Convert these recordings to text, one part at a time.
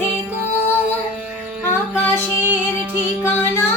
থেকো আকাশের ঠিকানা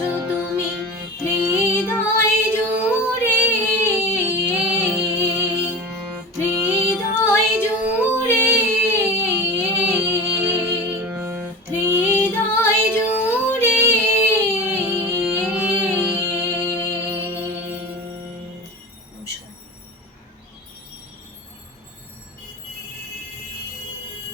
to do